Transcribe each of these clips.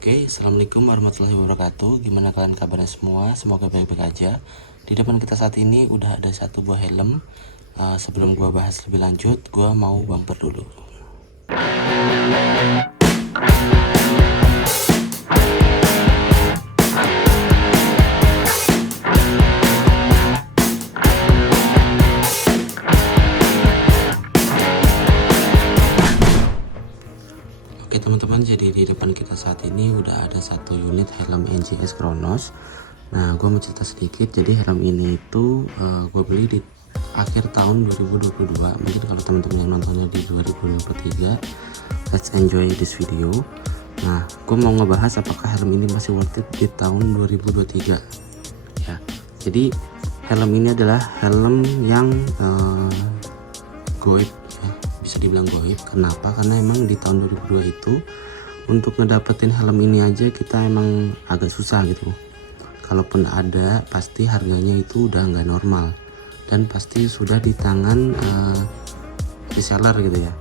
Oke, assalamualaikum warahmatullahi wabarakatuh. Gimana kalian kabarnya semua? Semoga baik-baik aja. Di depan kita saat ini udah ada satu buah helm. Sebelum gua bahas lebih lanjut, gua mau bumper dulu. Oke teman-teman, jadi di depan kita saat ini udah ada satu unit helm NJS Kronos. Nah, gue mau cerita sedikit. Jadi helm ini itu gue beli di akhir tahun 2022. Mungkin kalau teman-teman yang nontonnya di 2023, let's enjoy this video. Nah, gue mau ngebahas apakah helm ini masih worth it di tahun 2023. Ya, jadi helm ini adalah helm yang goib, bisa dibilang goib. Kenapa? Karena emang di tahun 2002 itu untuk ngedapetin helm ini aja kita emang agak susah gitu. Kalaupun ada, pasti harganya itu udah nggak normal dan pasti sudah di tangan reseller gitu ya.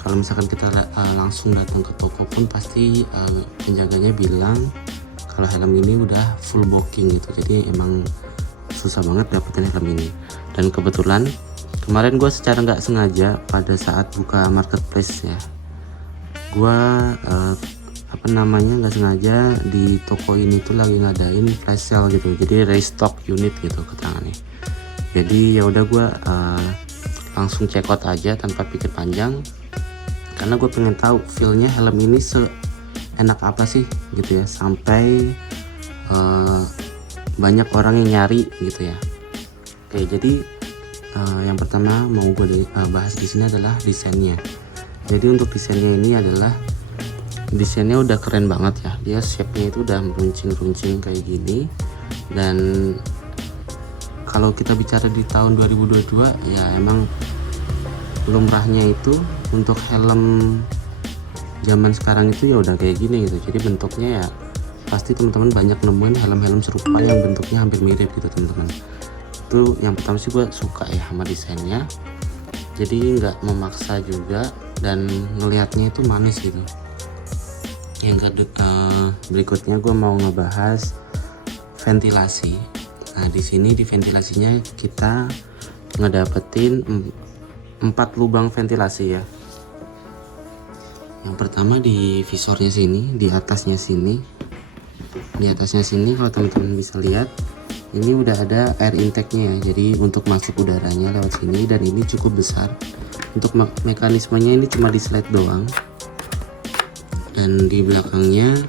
Kalau misalkan kita langsung datang ke toko pun pasti penjaganya bilang kalau helm ini udah full booking gitu. Jadi emang susah banget dapetin helm ini. Dan kebetulan kemarin gue secara nggak sengaja pada saat buka marketplace ya, gue nggak sengaja di toko ini tuh lagi ngadain flash sale gitu, jadi restock unit gitu keterangannya. Jadi ya udah gue langsung check out aja tanpa pikir panjang, karena gue pengen tahu feelnya helm ini seenak apa sih gitu ya, sampai banyak orang yang nyari gitu ya. Oke, jadi yang pertama mau gue bahas di sini adalah desainnya. Jadi untuk desainnya ini adalah desainnya udah keren banget ya. Dia shape-nya itu udah meruncing-runcing kayak gini. Dan kalau kita bicara di tahun 2022 ya emang lumrahnya itu untuk helm zaman sekarang itu ya udah kayak gini gitu. Jadi bentuknya ya pasti teman-teman banyak nemuin helm-helm serupa yang bentuknya hampir mirip gitu teman-teman. Itu yang pertama sih gue suka ya sama desainnya. Jadi nggak memaksa juga dan ngelihatnya itu manis gitu. Yang berikutnya gue mau ngebahas ventilasi. Nah di sini di ventilasinya kita ngedapetin 4 lubang ventilasi ya. Yang pertama di visornya sini, di atasnya sini kalau teman-teman bisa lihat, ini udah ada air intake-nya ya. Jadi untuk masuk udaranya lewat sini, dan ini cukup besar. Untuk mekanismenya ini cuma di slide doang. Dan di belakangnya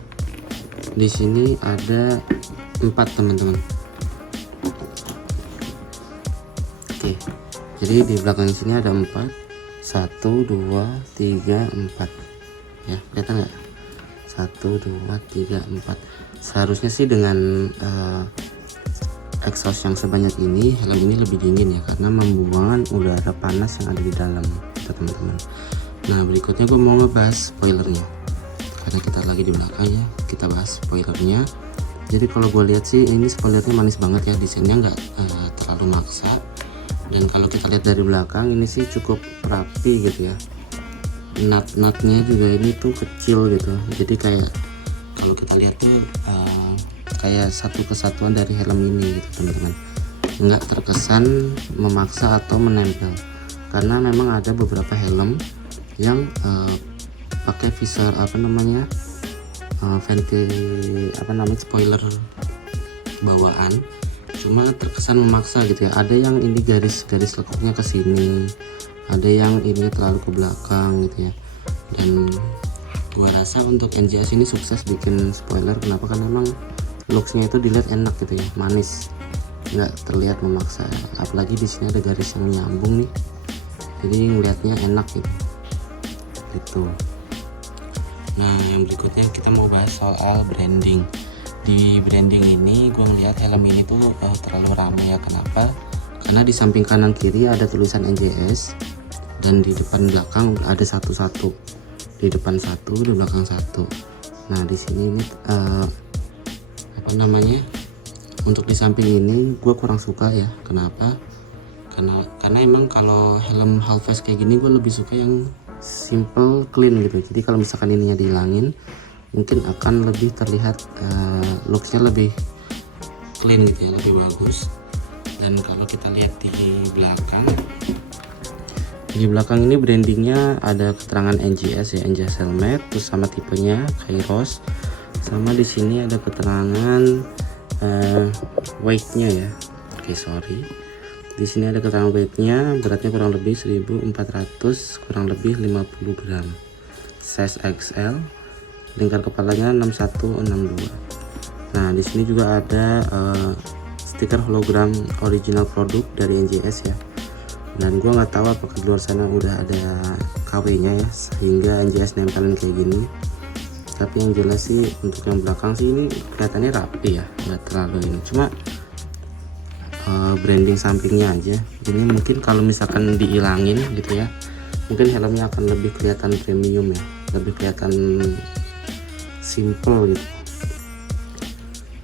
di sini ada 4 teman-teman. Oke, jadi di belakang sini ada 4, 1 2 3 4 ya, kelihatan nggak? 1 2 3 4. Seharusnya sih dengan exhaust yang sebanyak ini, helm ini lebih dingin ya, karena membuang udara panas yang ada di dalam gitu teman-teman. Nah berikutnya gue mau ngebahas spoilernya, karena kita lagi di belakangnya, kita bahas spoilernya. Jadi kalau gue lihat sih ini spoilernya manis banget ya, desainnya nggak terlalu maksa. Dan kalau kita lihat dari belakang ini sih cukup rapi gitu ya. Nut-nutnya juga ini tuh kecil gitu, jadi kayak kalau kita lihat tuh kayak satu kesatuan dari helm ini gitu teman-teman, nggak terkesan memaksa atau menempel. Karena memang ada beberapa helm yang pakai visor spoiler bawaan, cuma terkesan memaksa gitu ya. Ada yang ini garis lekuknya ke sini, ada yang ini terlalu ke belakang gitu ya. Dan gua rasa untuk NJS ini sukses bikin spoiler. Kenapa? Karena memang looksnya itu dilihat enak gitu ya, manis, nggak terlihat memaksa. Apalagi di sini ada garis yang nyambung nih, jadi ngelihatnya enak gitu. Nah yang berikutnya kita mau bahas soal branding. Di branding ini gue ngeliat helm ini tuh terlalu ramai ya. Kenapa? Karena di samping kanan kiri ada tulisan NJS, dan di depan belakang ada satu-satu, di depan satu, di belakang satu. Nah di sini ini untuk di samping ini gue kurang suka ya. Kenapa? Karena emang kalau helm half face kayak gini gue lebih suka yang simple, clean gitu. Jadi kalau misalkan ininya dihilangin, mungkin akan lebih terlihat looksnya lebih clean gitu ya, lebih bagus. Dan kalau kita lihat di belakang ini brandingnya ada keterangan NGS ya, NGS helmet, terus sama tipenya Kairos, sama di sini ada keterangan weightnya ya. Oke, sorry, di sini ada keterangan weightnya, beratnya kurang lebih 1400, kurang lebih 50 gram, size XL, lingkar kepalanya 6162. Nah, di sini juga ada stiker hologram original produk dari NGS ya. Dan gua nggak tahu apakah di luar sana udah ada KW-nya ya, sehingga NGS nempelin kayak gini. Tapi yang jelas sih untuk yang belakang sih ini kelihatannya rapi ya, nggak terlalu ini. Cuma branding sampingnya aja. Ini mungkin kalau misalkan dihilangin gitu ya, mungkin helmnya akan lebih kelihatan premium ya, lebih kelihatan simple gitu.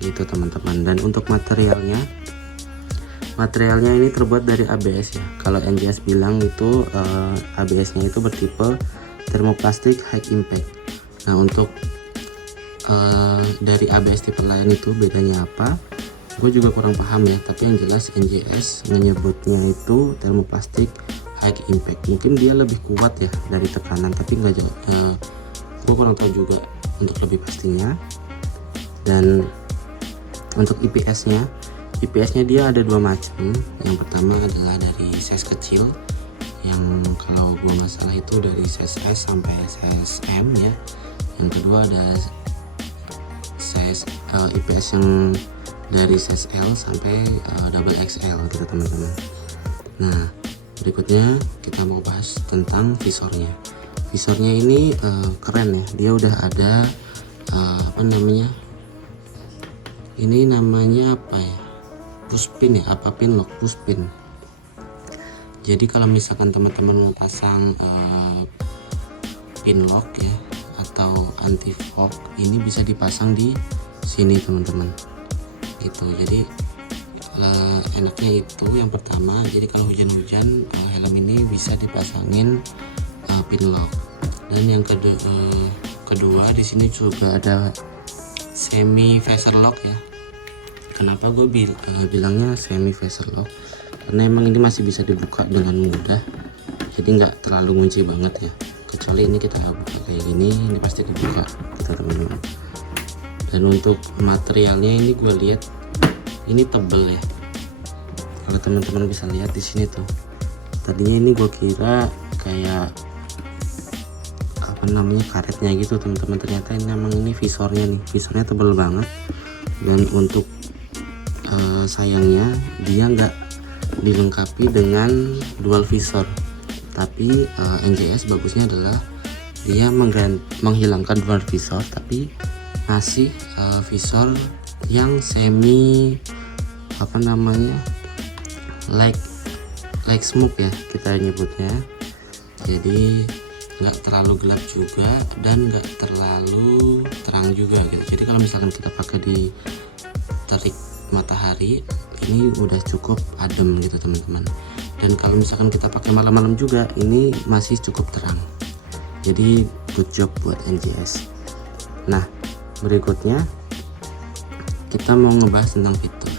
Itu teman-teman. Dan untuk materialnya ini terbuat dari ABS ya. Kalau NGS bilang itu ABS nya itu bertipe thermoplastic high impact. Nah, untuk dari ABS tipe lain itu bedanya apa, gue juga kurang paham ya. Tapi yang jelas NGS menyebutnya itu thermoplastic high impact. Mungkin dia lebih kuat ya dari tekanan, tapi nggak jauh, gue kurang tahu juga untuk lebih pastinya. Dan untuk IPS-nya dia ada dua macam. Yang pertama adalah dari size kecil, yang kalau gua nggak salah itu dari size S sampai size M ya. Yang kedua ada size IPS yang dari size L sampai double XL gitu teman-teman. Nah, berikutnya kita mau bahas tentang visornya. Visornya ini keren ya, dia udah ada apa namanya, ini namanya apa ya, pushpin ya, apa pin lock, pushpin. Jadi kalau misalkan teman-teman mau pasang pin lock ya atau anti fog, ini bisa dipasang di sini teman-teman gitu. Jadi enaknya itu yang pertama, jadi kalau hujan-hujan helm ini bisa dipasangin pin lock. Dan yang kedua di sini juga ada semi phaser lock ya. Kenapa gue bilangnya semi phaser lock? Karena emang ini masih bisa dibuka dengan mudah, jadi nggak terlalu ngunci banget ya. Kecuali ini kita buka kayak gini, ini pasti dibuka kita teman-teman. Dan untuk materialnya ini gue lihat ini tebel ya. Kalau teman-teman bisa lihat di sini tuh, tadinya ini gue kira kayak apa namanya, karetnya gitu teman-teman. Ternyata ini emang ini visornya nih, visornya tebel banget. Dan untuk sayangnya dia nggak dilengkapi dengan dual visor. Tapi NGS bagusnya adalah dia menghilangkan dual visor, tapi masih visor yang semi apa namanya, like smoke ya kita nyebutnya. Jadi nggak terlalu gelap juga dan nggak terlalu terang juga gitu. Jadi kalau misalkan kita pakai di terik matahari ini udah cukup adem gitu teman-teman. Dan kalau misalkan kita pakai malam-malam juga ini masih cukup terang. Jadi good job buat NGS. Nah, berikutnya kita mau ngebahas tentang fitur.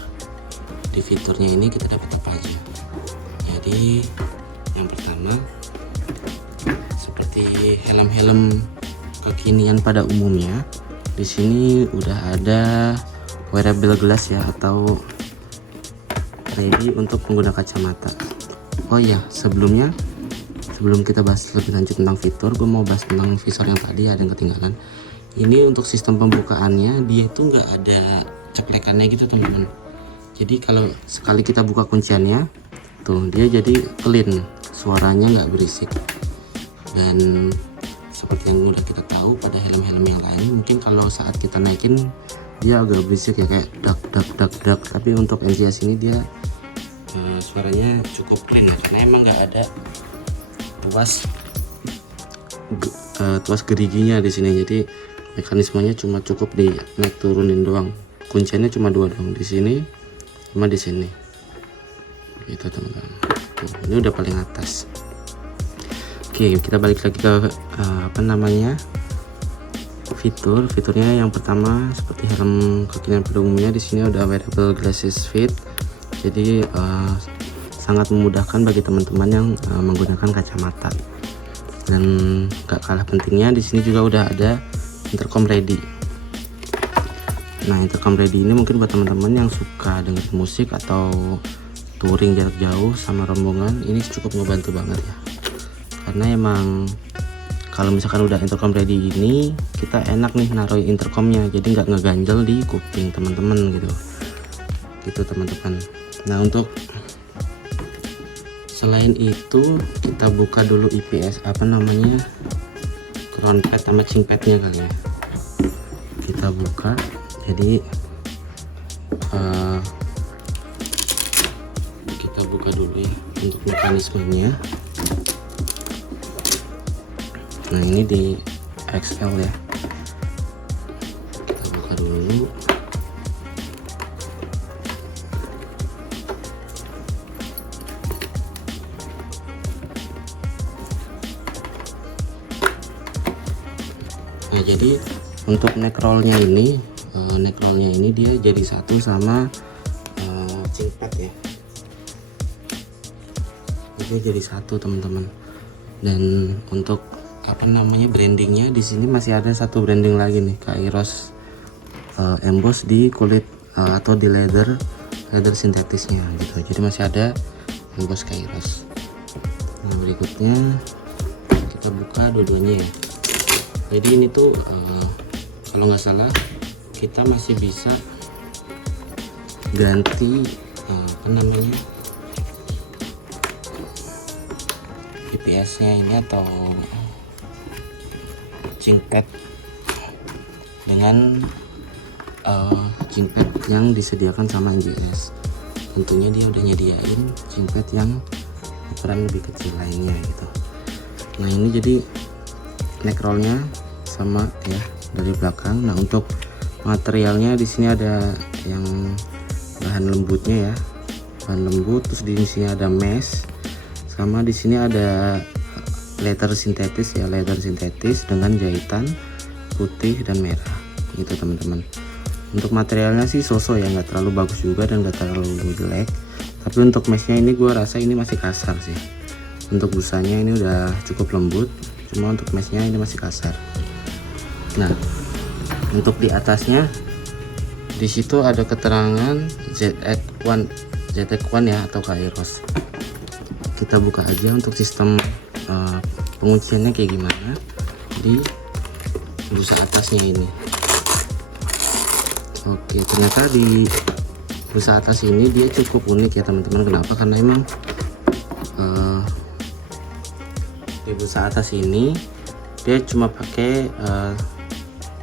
Di fiturnya ini kita dapat apa aja? Jadi yang pertama, seperti helm-helm kekinian pada umumnya, di sini udah ada wearable glass ya, atau ready untuk pengguna kacamata. Oh iya, sebelum kita bahas lebih lanjut tentang fitur, gue mau bahas tentang visor yang tadi ada yang ketinggalan. Ini untuk sistem pembukaannya, dia itu nggak ada ceplekannya gitu teman-teman. Jadi kalau sekali kita buka kunciannya tuh, dia jadi clean, suaranya nggak berisik. Dan seperti yang udah kita tahu pada helm-helm yang lain, mungkin kalau saat kita naikin dia agak berisik ya, kayak dak. Tapi untuk NGS ini dia suaranya cukup clean ya, karena emang nggak ada tuas geriginya di sini. Jadi mekanismenya cuma cukup di naik turunin doang. Kunciannya cuma dua doang, di sini sama di sini. Gitu teman-teman. Ini udah paling atas. Oke, kita balik lagi ke apa namanya, fiturnya yang pertama seperti helm kekinian pada umumnya, di sini udah wearable glasses fit. Jadi sangat memudahkan bagi teman-teman yang menggunakan kacamata. Dan gak kalah pentingnya, di sini juga udah ada intercom ready. Nah, intercom ready ini mungkin buat teman-teman yang suka dengerin musik atau touring jarak jauh sama rombongan, ini cukup ngebantu banget ya. Karena emang kalau misalkan udah intercom ready ini, kita enak nih naruh intercomnya, jadi nggak ngeganjel di kuping teman-teman gitu teman-teman. Nah, untuk selain itu kita buka dulu IPS crown pad sama matching padnya kali ya, kita buka. Jadi kita buka dulu ya untuk mekanismenya. Nah, ini di XL ya, kita buka dulu. Nah, jadi untuk neck rollnya ini dia jadi satu sama cingpad ya, ini jadi satu teman-teman. Dan untuk brandingnya, di sini masih ada satu branding lagi nih, Kairos emboss di kulit atau di leather sintetisnya gitu. Jadi masih ada emboss Kairos. Nah, berikutnya kita buka dua-duanya ya. Jadi ini tuh kalau nggak salah kita masih bisa ganti IPS-nya ini atau cingpad dengan cingpad yang disediakan sama NGS. Tentunya dia udah nyediain cingpad yang ukuran lebih kecil lainnya gitu. Nah, ini jadi neck rollnya sama ya dari belakang. Nah, untuk materialnya di sini ada yang bahan lembutnya ya, bahan lembut. Terus di sini ada mesh, sama di sini ada leather sintetis ya, leather sintetis dengan jahitan putih dan merah gitu teman-teman. Untuk materialnya sih so-so ya, nggak terlalu bagus juga dan nggak terlalu jelek. Tapi untuk meshnya ini gue rasa ini masih kasar sih. Untuk busanya ini udah cukup lembut, cuma untuk meshnya ini masih kasar. Nah, untuk di atasnya di situ ada keterangan ZX1 ya atau Kairos. Kita buka aja untuk sistem pengunciannya kayak gimana di busa atasnya ini. Oke, ternyata di busa atas ini dia cukup unik ya teman-teman. Kenapa? Karena emang di busa atas ini dia cuma pakai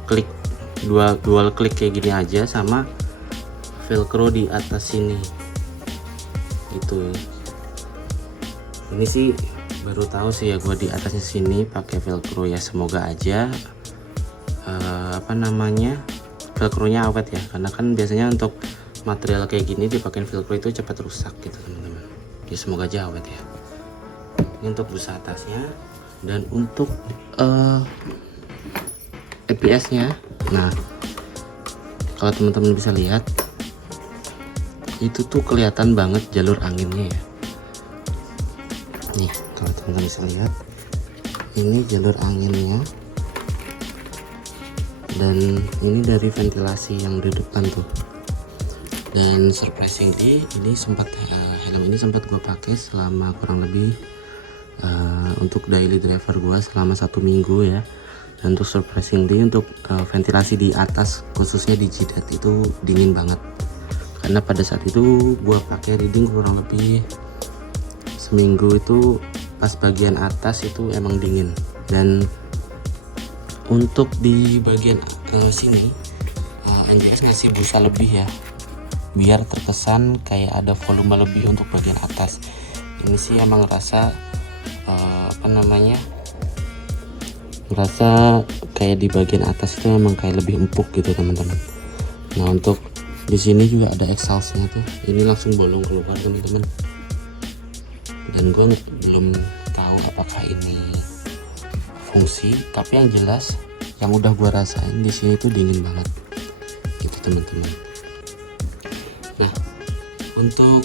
klik dual klik kayak gini aja, sama velcro di atas sini gitu. Ini sih baru tahu sih ya gue, di atasnya sini pakai velcro ya. Semoga aja velcro-nya awet ya, karena kan biasanya untuk material kayak gini dipakai velcro itu cepat rusak gitu teman-teman. Ya semoga aja awet ya. Ini untuk busa atasnya. Dan untuk EPS-nya, nah kalau teman-teman bisa lihat itu tuh kelihatan banget jalur anginnya ya. Nih kalau teman-teman bisa lihat, ini jalur anginnya, dan ini dari ventilasi yang di depan tuh. Dan surprisingly ini helm ini sempat gue pakai selama kurang lebih untuk daily driver gue selama 1 minggu ya. Dan untuk surprisingly untuk ventilasi di atas khususnya di jidat itu dingin banget, karena pada saat itu gue pakai reading kurang lebih seminggu itu pas bagian atas itu emang dingin. Dan untuk di bagian sini NGS ngasih busa lebih ya, biar terkesan kayak ada volume lebih untuk bagian atas. Ini sih emang rasa ngerasa kayak di bagian atas itu emang kayak lebih empuk gitu teman-teman. Nah, untuk di sini juga ada exhaustnya tuh, ini langsung bolong keluar teman-teman. Dan gue belum tahu apakah ini fungsi, tapi yang jelas yang udah gua rasain di sini tuh dingin banget gitu teman-teman. Nah, untuk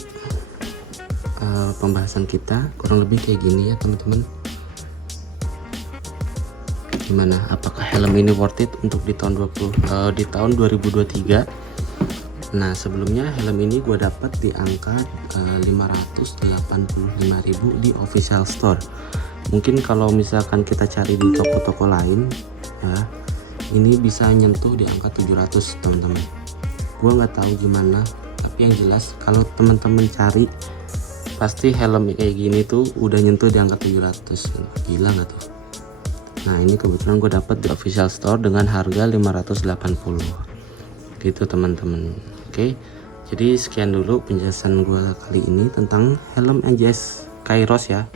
pembahasan kita kurang lebih kayak gini ya teman-teman. Gimana, apakah helm ini worth it untuk di tahun 2023? Nah, sebelumnya helm ini gue dapat di angka 585.000 di official store. Mungkin kalau misalkan kita cari di toko-toko lain ya, ini bisa nyentuh di angka 700 teman-teman. Gue nggak tahu gimana, tapi yang jelas kalau teman-teman cari pasti helm kayak gini tuh udah nyentuh di angka 700. Gila nggak tuh? Nah, ini kebetulan gue dapat di official store dengan harga 580 gitu teman-teman. Oke, jadi sekian dulu penjelasan gue kali ini tentang helm NJS Kairos ya.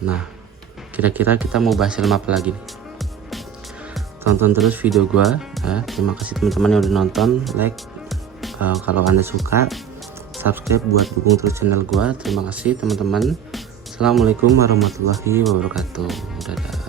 Nah, kira-kira kita mau bahas helm apa lagi nih? Tonton terus video gue ya. Terima kasih teman-teman yang udah nonton, like kalau anda suka, subscribe buat dukung terus channel gue. Terima kasih teman-teman. Assalamualaikum warahmatullahi wabarakatuh. Dadah.